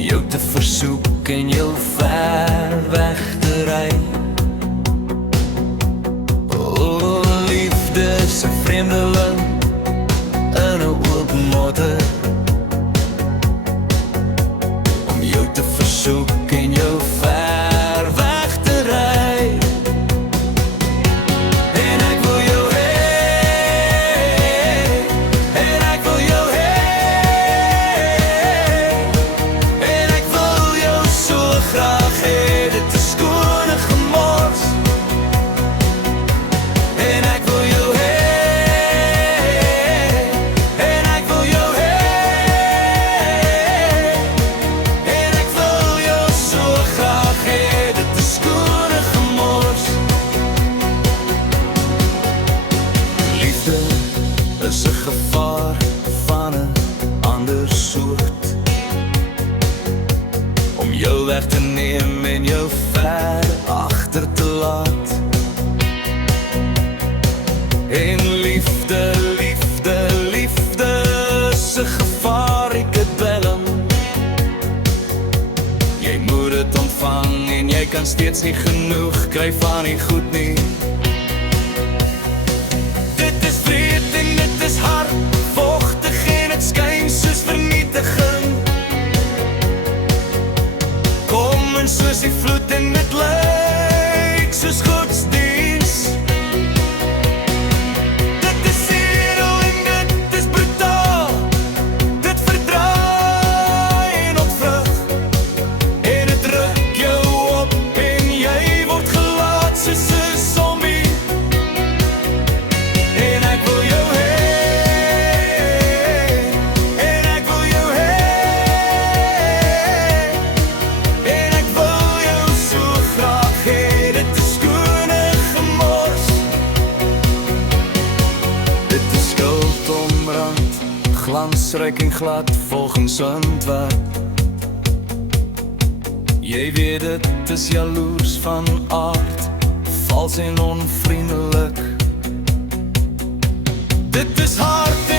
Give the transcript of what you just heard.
jou te versoek en jou ver weg te ry. O, liefde is 'n vreemdeling in 'n oop motor, om jou te versoek en jou ver weg te ry. En ek wil jou hê, en ek wil jou hê, en ek wil jou so graag hê. Dit is skone gemors. En ek wil jou hê, en ek wil jou hê, en ek wil jou so graag hê. Dit is skone gemors. Liefde is 'n gevaar van 'n ander soort, om jou weg te neem en jou ver agter te laat. En liefde, liefde, liefde is 'n gevaarlike dwelm. Jy moet dit ontvang en jy kan steeds nie genoeg kry van die goed nie. Dit is wreed en dit is hard, vochtig en dit skyn soos vernietiging. Kom en soos die vloed en dit lyk soos godsdiens. Dit is edel en dit is brutaal, dit verdraai en ontvrug, en dit druk jou op en jy word gelaat soos 'n zombie. En ek wil jou hê, en ek wil jou hê, en ek wil jou so graag hê. Dit is skone gemors. Dit is skuld omrand, glansryk en glad volgens ontwerp. Jy weet dit is jaloers van aard, vals en onvriendelik. Dit is hard